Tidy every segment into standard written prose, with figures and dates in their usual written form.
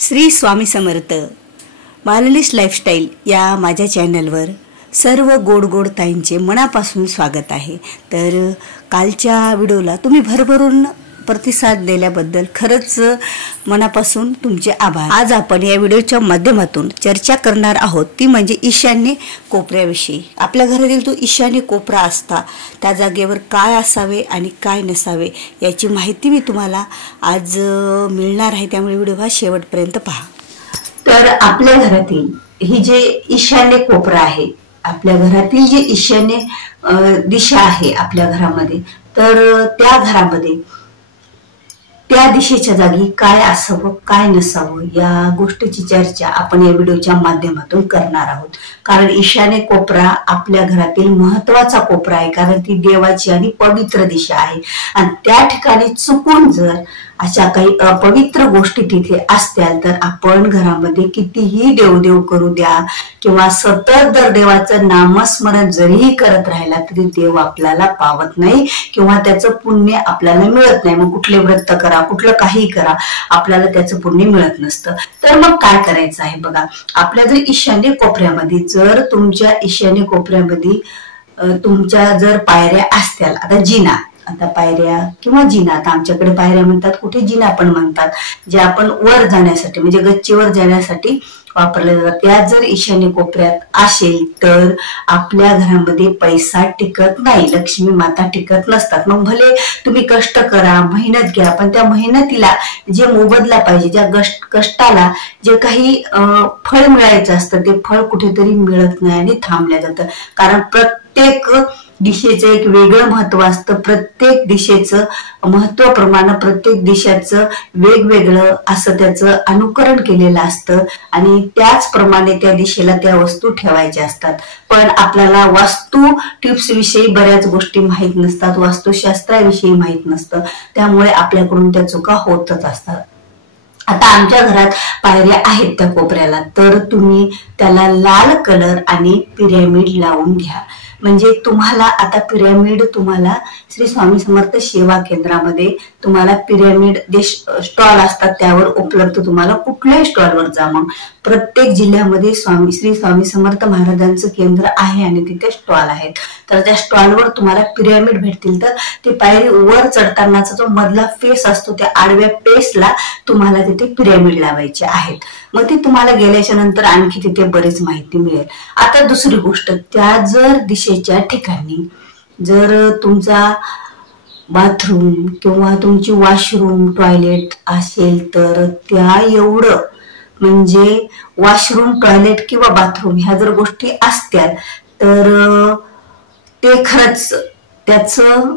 Shri Swami Samarth बाललिस्ट lifestyle या माझ्या चॅनलवर सर्व गोड गोड ताईंचे मनापासून स्वागत आहे। तर कालच्या व्हिडिओला तुम्ही भरभरून प्रतिसाद दिल्याबद्दल खरंच मनापासून तुमचे आभार। आज आपण या व्हिडिओच्या माध्यमातून चर्चा करणार आहोत ती म्हणजे ईशान्य कोपऱ्याविषयी। आपल्या घरातील तो ईशान्य कोपरा असता त्या जागेवर काय असावे आणि काय नसावे याची माहिती मी तुम्हाला आज मिळणार आहे, त्यामुळे व्हिडिओ हा शेवटपर्यंत पहा। तर आपल्या घरातील ही जे ईशान्य कोपरा आहे, आपल्या घरातील जे ईशान्य दिशा आहे आपल्या घरामध्ये, तर त्या घरामध्ये त्या दिशेच्या जागी काय असावं काय नसावं या गोष्टीची चर्चा आपण या व्हिडिओच्या माध्यमातून करणार आहोत। कारण ईशान्य कोपरा आपल्या घरातील महत्त्वाचा कोपरा आहे, कारण ती देवाची आणि पवित्र दिशा आहे आणि त्या ठिकाणी चुकून जर अशा काही अपवित्र गोष्टी तिथे असत्याल तर आपण घरामध्ये कितीही देवदेव करू द्या किंवा सतत जर देवाचं नामस्मरण जरीही करत राहिला तरी देव आपल्याला पावत नाही किंवा त्याचं पुण्य आपल्याला मिळत नाही। मग कुठले व्रत करा, कुठलं काही करा, आपल्याला त्याचं पुण्य मिळत नसतं। तर मग काय करायचं आहे बघा, आपल्या जर ईशान्य कोपऱ्यामध्ये जर तुमच्या ईशान्य कोपऱ्यामध्ये तुमच्या जर पायऱ्या असत्याल, आता जिना, आता पायऱ्या किंवा जिना, आता आमच्याकडे पायऱ्या म्हणतात, कुठे जिना पण म्हणतात, जे आपण वर जाण्यासाठी म्हणजे गच्चीवर जाण्यासाठी वापरले जातात, त्या जर ईशान्य कोपऱ्यात असेल तर आपल्या घरामध्ये पैसा टिकत नाही, लक्ष्मी माता टिकत नसतात। मग भले तुम्ही कष्ट करा, मेहनत घ्या, पण त्या मेहनतीला जे मोबदला पाहिजे, ज्या कष्टाला जे काही फळ मिळायचं असतं ते फळ कुठेतरी मिळत नाही आणि थांबल्या जातं। कारण प्रत्येक दिशेचं एक वेगळं महत्व असतं, प्रत्येक दिशेचं महत्वाप्रमाणे प्रत्येक दिशेचं वेगवेगळं असं त्याचं अनुकरण केलेलं असतं आणि त्याचप्रमाणे त्या दिशेला त्या वस्तू ठेवायच्या असतात। पण आपल्याला वास्तू टिप्स विषयी बऱ्याच गोष्टी माहित नसतात, वास्तुशास्त्राविषयी माहित नसतं, त्यामुळे आपल्याकडून त्या चुका होतच असतात। आता आमच्या घरात पायऱ्या आहेत त्या कोपऱ्याला, तर तुम्ही त्याला लाल कलर आणि पिरॅमिड लावून घ्या। म्हणजे तुम्हाला आता पिरॅमिड तुम्हाला श्री स्वामी समर्थ सेवा केंद्रामध्ये तुम्हाला पिरॅमिड जे स्टॉल असतात त्यावर उपलब्ध, तुम्हाला कुठल्याही स्टॉलवर जा, मग प्रत्येक जिल्ह्यामध्ये श्री स्वामी समर्थ महाराजांचं केंद्र आहे आणि तिथे स्टॉल आहेत, तर त्या स्टॉलवर तुम्हाला पिरॅमिड भेटतील। तर ते पायरी वर चढतानाचा जो मधला फेस असतो त्या आडव्या फेसला तुम्हाला तिथे पिरॅमिड लावायचे आहेत। मग ती तुम्हाला गेल्याच्या नंतर आणखी तिथे बरीच माहिती मिळेल। आता दुसरी गोष्ट, त्या जर दिशेच्या ठिकाणी जर तुमचा बाथरूम किंवा तुमची वॉशरूम टॉयलेट असेल तर त्या एवढं म्हणजे वॉशरूम टॉयलेट किंवा बाथरूम ह्या जर गोष्टी असत्या तर ते खरंच त्याचं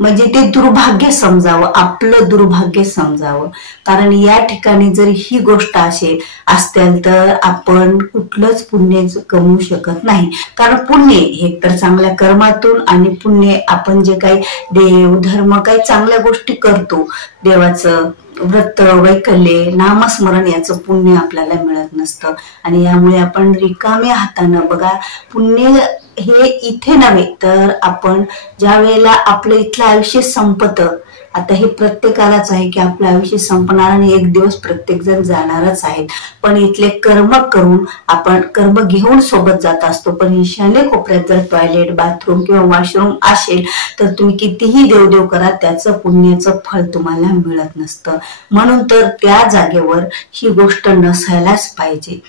म्हणजे ते दुर्भाग्य समजावं, आपलं दुर्भाग्य समजावं। कारण या ठिकाणी जर ही गोष्ट असत्याल तर आपण कुठलंच पुण्य कमवू शकत नाही। कारण पुण्य हे तर चांगल्या कर्मातून आणि पुण्य आपण जे काही देव धर्म काही चांगल्या गोष्टी करतो, देवाचं व्रत वैकल्य नामस्मरण याचं पुण्य आपल्याला मिळत नसतं आणि यामुळे आपण रिकाम्या हातानं बघा, पुण्य हे इथे नव्हे तर आपण ज्या वेळेला आपलं इथलं आयुष्य संपतं, आता हे प्रत्येकालाच आहे की आपलं आयुष्य संपणार आणि एक दिवस प्रत्येक जण जाणारच आहेत, पण इथले कर्म करून आपण कर्म घेऊन सोबत जात असतो। पण ईशान्य कोपऱ्यात जर टॉयलेट बाथरूम किंवा वॉशरूम असेल तर तुम्ही कितीही देवदेव करा, त्याचं पुण्याचं फळ तुम्हाला मिळत नसतं। म्हणून तर त्या जागेवर ही गोष्ट नसायलाच पाहिजे,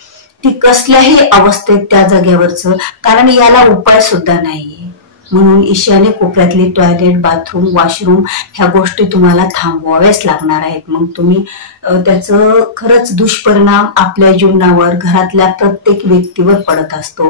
ती कसल्याही अवस्थेत त्या जागेवरचं, कारण याला उपाय सुद्धा नाहीये। म्हणून ईशान्य कोपऱ्यातले टॉयलेट बाथरूम वॉशरूम ह्या गोष्टी तुम्हाला थांबवाव्याच लागणार आहेत। मग तुम्ही त्याचं खरंच दुष्परिणाम आपल्या जीवनावर घरातल्या प्रत्येक व्यक्तीवर पडत असतो,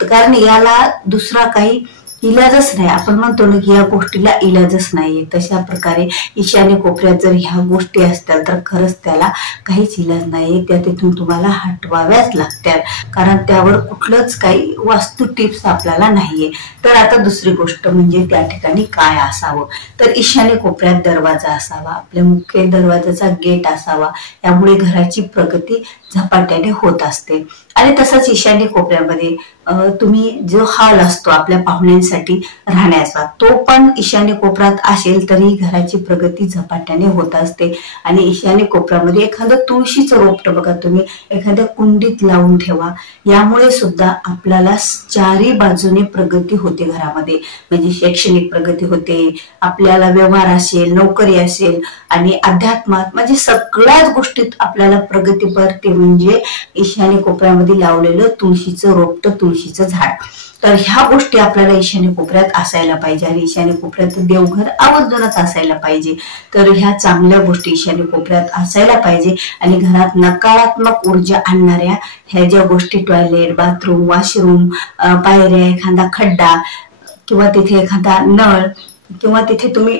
कारण याला दुसरा काही इलाजच नाही। आपण म्हणतो ना की या गोष्टीला इलाजच नाहीये, तशा प्रकारे ईशान्य कोपऱ्यात जर ह्या गोष्टी असतील तर खरंच त्याला काहीच इलाज नाहीये, त्या तिथून तुम्हाला हटवाव्याच लागतात, कारण त्यावर कुठलंच काही वास्तू टिप्स आपल्याला नाहीये। तर आता दुसरी गोष्ट म्हणजे त्या ठिकाणी काय असावं, तर ईशान्य कोपऱ्यात दरवाजा असावा, आपल्या मुख्य दरवाजाचा गेट असावा, यामुळे घराची प्रगती झपाट्याने होत असते। आणि तसंच ईशान्य कोपऱ्यामध्ये तुम्ही जो हॉल असतो आपल्या पाहुण्यांसाठी राहण्याचा, तो पण ईशान्य कोपऱ्यात असेल तरी घराची प्रगती झपाट्याने होत असते. आणि ईशान्य कोपऱ्यामध्ये एखादं तुळशीचं रोपट बघा तुम्ही एखाद्या कुंडीत लावून ठेवा. यामुळे सुद्धा आपल्याला चारी बाजूने प्रगती होते घरामध्ये. म्हणजे शैक्षणिक प्रगती होते, आपल्याला व्यवहार असेल, नोकरी असेल आणि अध्यात्मात म्हणजे सगळ्याच गोष्टीत आपल्याला प्रगती पडते. म्हणजे ईशान्य कोपऱ्यामध्ये लावलेलं तुळशीचं रोपट, तुळशीचं झाड. तर ह्या गोष्टी आपल्याला ईशान्य कोपऱ्यात असायला पाहिजे. आणि ईशान्य कोपऱ्यात देवघर आवर्जूनच असायला पाहिजे. तर ह्या चांगल्या गोष्टी ईशान्य कोपऱ्यात असायला पाहिजे. आणि घरात नकारात्मक ऊर्जा आणणाऱ्या ह्या ज्या गोष्टी, टॉयलेट, बाथरूम, वॉशरूम, पायऱ्या, एखादा खड्डा किंवा तिथे एखादा नळ किंवा तिथे तुम्ही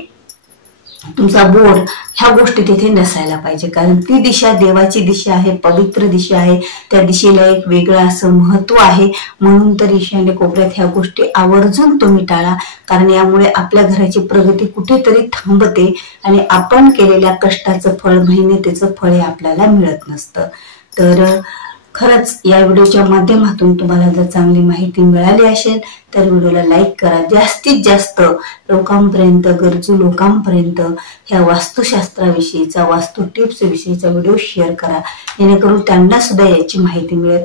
तुमचा बोर्ड, ह्या गोष्टी तिथे नसायला पाहिजे. कारण ती दिशा देवाची दिशा आहे, पवित्र दिशा आहे. त्या दिशेला एक वेगळं असं महत्व आहे. म्हणून तर ईशान्य कोपऱ्यात ह्या गोष्टी आवर्जून तुम्ही टाळा. कारण यामुळे आपल्या घराची प्रगती कुठेतरी थांबते आणि आपण केलेल्या कष्टाचं फळ, मेहनतीचं फळ हे आपल्याला मिळत नसतं. तर खरंच या व्हिडिओच्या माध्यमातून तुम्हाला जर चांगली माहिती मिळाली असेल तर व्हिडिओला लाईक करा. जास्तीत जास्त लोकांपर्यंत, गरजू लोकांपर्यंत ह्या वास्तुशास्त्राविषयीचा, वास्तू टिप्स विषयीचा व्हिडिओ शेअर करा, जेणेकरून त्यांना सुद्धा याची माहिती मिळेल.